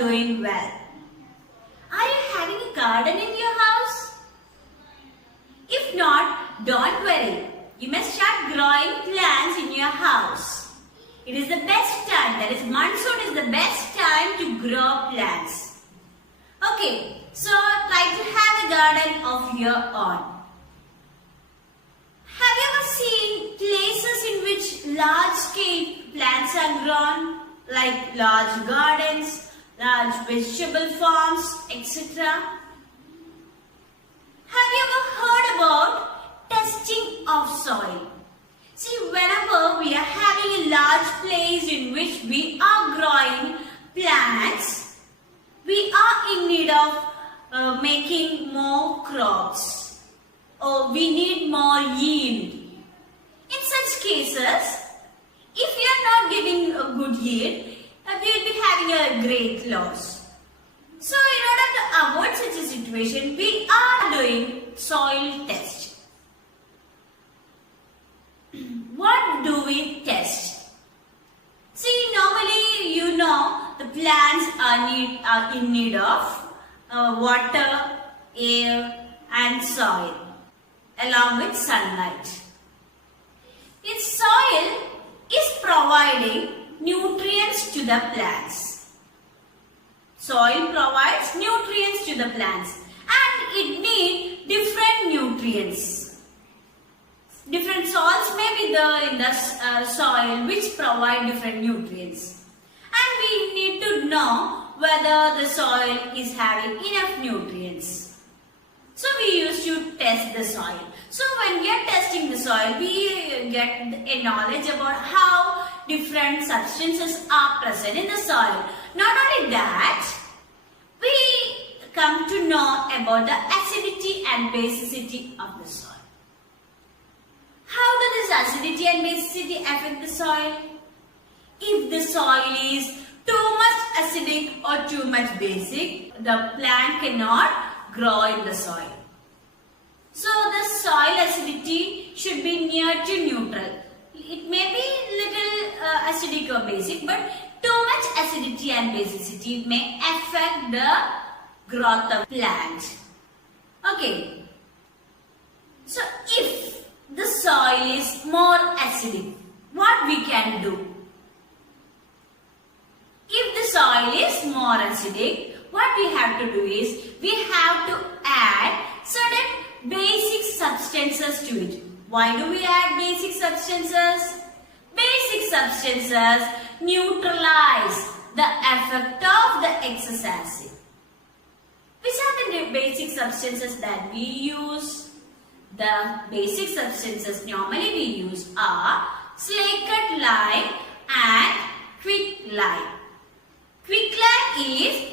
doing well. Are you having a garden in your house? If not, don't worry. You must start growing plants in your house. It is the best time, that is monsoon is the best time to grow plants. Okay, so try to have a garden of your own. Have you ever seen places in which large scale plants are grown? Like large gardens, large vegetable farms, etc. Have you ever heard about testing of soil? See, whenever we are having a large place in which we are growing plants, we are in need of making more crops, or we need more yield. In such cases, if we are not getting a good yield, we will be having a great loss. So, in order to avoid such a situation, we are doing soil test. What do we test? See, normally you know the plants are in need of water, air and soil along with sunlight. Its soil is providing nutrients to the plants. Soil provides nutrients to the plants and it needs different nutrients. Different salts may be there in the soil which provide different nutrients. And we need to know whether the soil is having enough nutrients. So we used to test the soil. So when we are testing the soil, we get a knowledge about how different substances are present in the soil. Not only that, we come to know about the acidity and basicity of the soil. How does this acidity and basicity affect the soil? If the soil is too much acidic or too much basic, the plant cannot grow in the soil. So the soil acidity should be near to neutral. It may be little acidic or basic, but too much acidity and basicity may affect the growth of plant. Okay. So if the soil is more acidic, what we can do? If the soil is more acidic, what we have to do is, we have to add certain basic substances to it. Why do we add basic substances? Basic substances neutralize the effect of the excess acid. Which are the basic substances that we use? The basic substances normally we use are slaked lime and quicklime. Quicklime is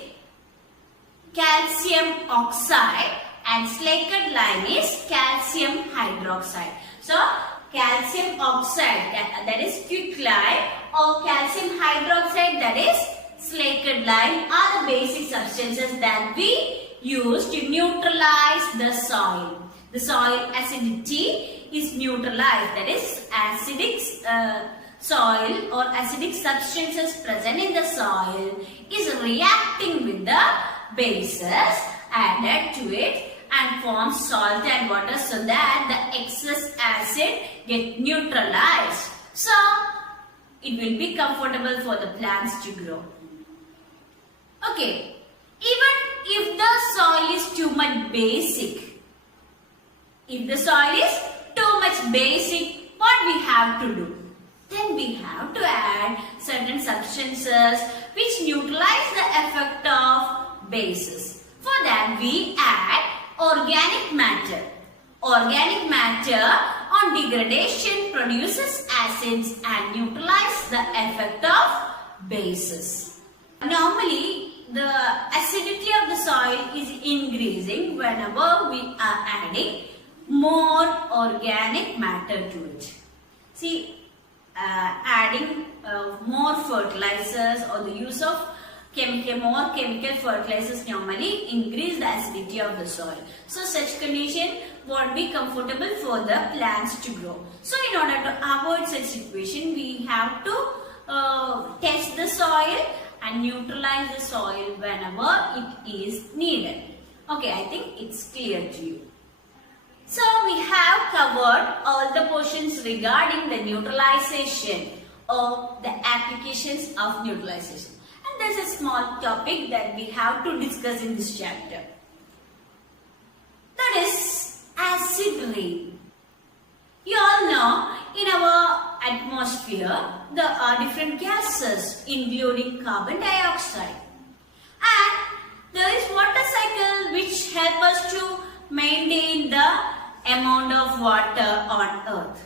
calcium oxide and slaked lime is calcium hydroxide. So, calcium oxide, that is quicklime, or calcium hydroxide, that is slaked lime, are the basic substances that we use to neutralize the soil. The soil acidity is neutralized, that is acidic soil or acidic substances present in the soil is reacting with the bases added to it and forms salt and water so that the excess acid get neutralized. So, it will be comfortable for the plants to grow. Okay, even if the soil is too much basic, if the soil is too much basic, what we have to do? Then we have to add certain substances which neutralize the effect of bases. For that we add organic matter. Organic matter on degradation produces acids and neutralize the effect of bases. Normally the acidity of the soil is increasing whenever we are adding more organic matter to it. See, adding more fertilizers or the use of more chemical fertilizers normally increase the acidity of the soil. So such condition won't be comfortable for the plants to grow. So in order to avoid such situation, we have to test the soil and neutralize the soil whenever it is needed. Okay, I think it's clear to you. So we have covered all the portions regarding the neutralization or the applications of neutralization. And there's a small topic that we have to discuss in this chapter. That is acid rain. You all know in our atmosphere there are different gases including carbon dioxide. And there is water cycle which help us to maintain the amount of water on earth.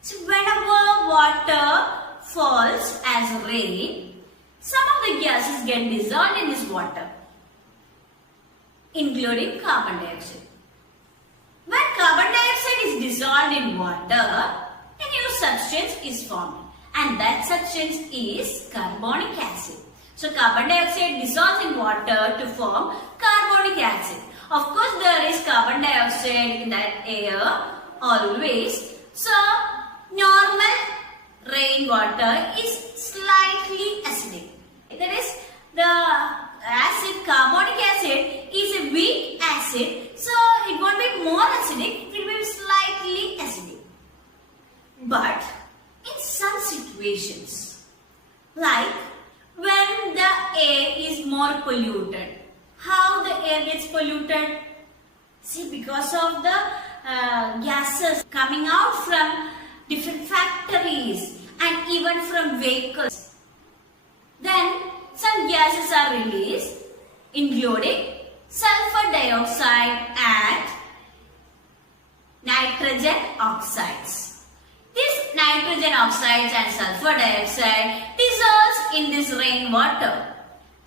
So whenever water falls as rain, some of the gases get dissolved in this water, including carbon dioxide. When carbon dioxide is dissolved in water, a new substance is formed, and that substance is carbonic acid. So carbon dioxide dissolves in water to form carbonic acid. Of course, there is carbon dioxide in that air always. So normal rainwater is slightly acidic. That is, the acid, carbonic acid, is a weak acid, so it won't be more acidic, it will be slightly acidic. But in some situations, like when the air is more polluted, how the air gets polluted? See, because of the gases coming out from different factories and even from vehicles. Then some gases are released, including sulfur dioxide and nitrogen oxides. These nitrogen oxides and sulfur dioxide dissolves in this rainwater,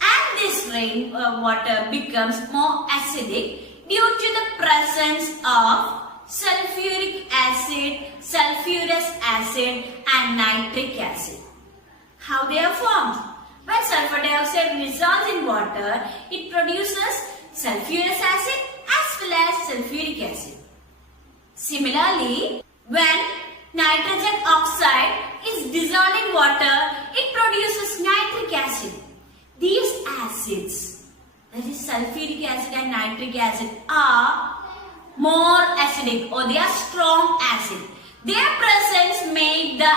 and this rainwater becomes more acidic due to the presence of sulfuric acid, sulfurous acid and nitric acid. How they are formed? When sulfur dioxide dissolves in water, it produces sulfurous acid as well as sulfuric acid. Similarly, when nitrogen oxide is dissolved in water, it produces nitric acid. These acids, that is sulfuric acid and nitric acid, are more acidic, or they are strong acid. Their presence make the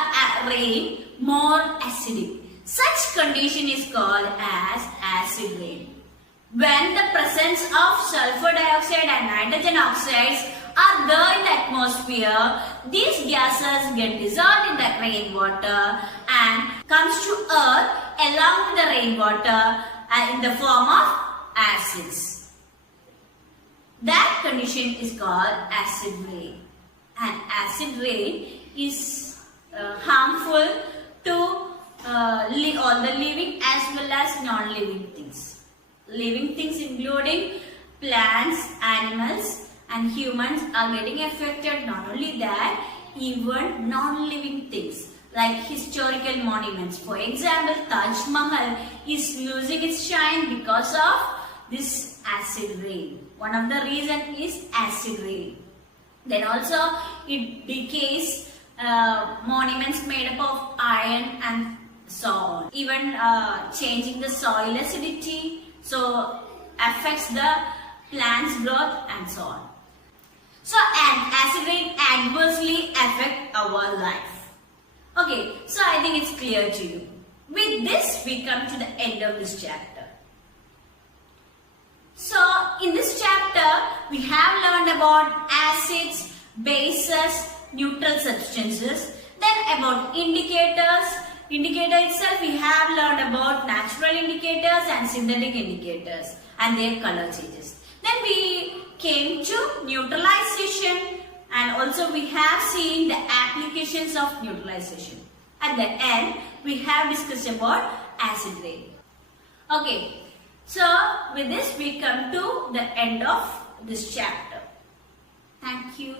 rain more acidic. Such condition is called as acid rain. When the presence of sulfur dioxide and nitrogen oxides are there in the atmosphere, these gases get dissolved in the rainwater and comes to earth along with the rainwater in the form of acids. That condition is called acid rain. And acid rain is harmful to all the living as well as non-living things. Living things including plants, animals and humans are getting affected. Not only that, even non-living things like historical monuments. For example, Taj Mahal is losing its shine because of this acid rain. One of the reasons is acid rain. Then also it decays monuments made up of iron and so on. Even changing the soil acidity, so affects the plant's growth and so on. So acid rain adversely affect our life. Okay, so I think it's clear to you. With this, we come to the end of this chapter. So in this chapter, we have learned about acids, bases, neutral substances, then about indicators. Indicator itself, we have learned about natural indicators and synthetic indicators and their color changes. Then we came to neutralization, and also we have seen the applications of neutralization. At the end, we have discussed about acid rain. Okay, so with this we come to the end of this chapter. Thank you.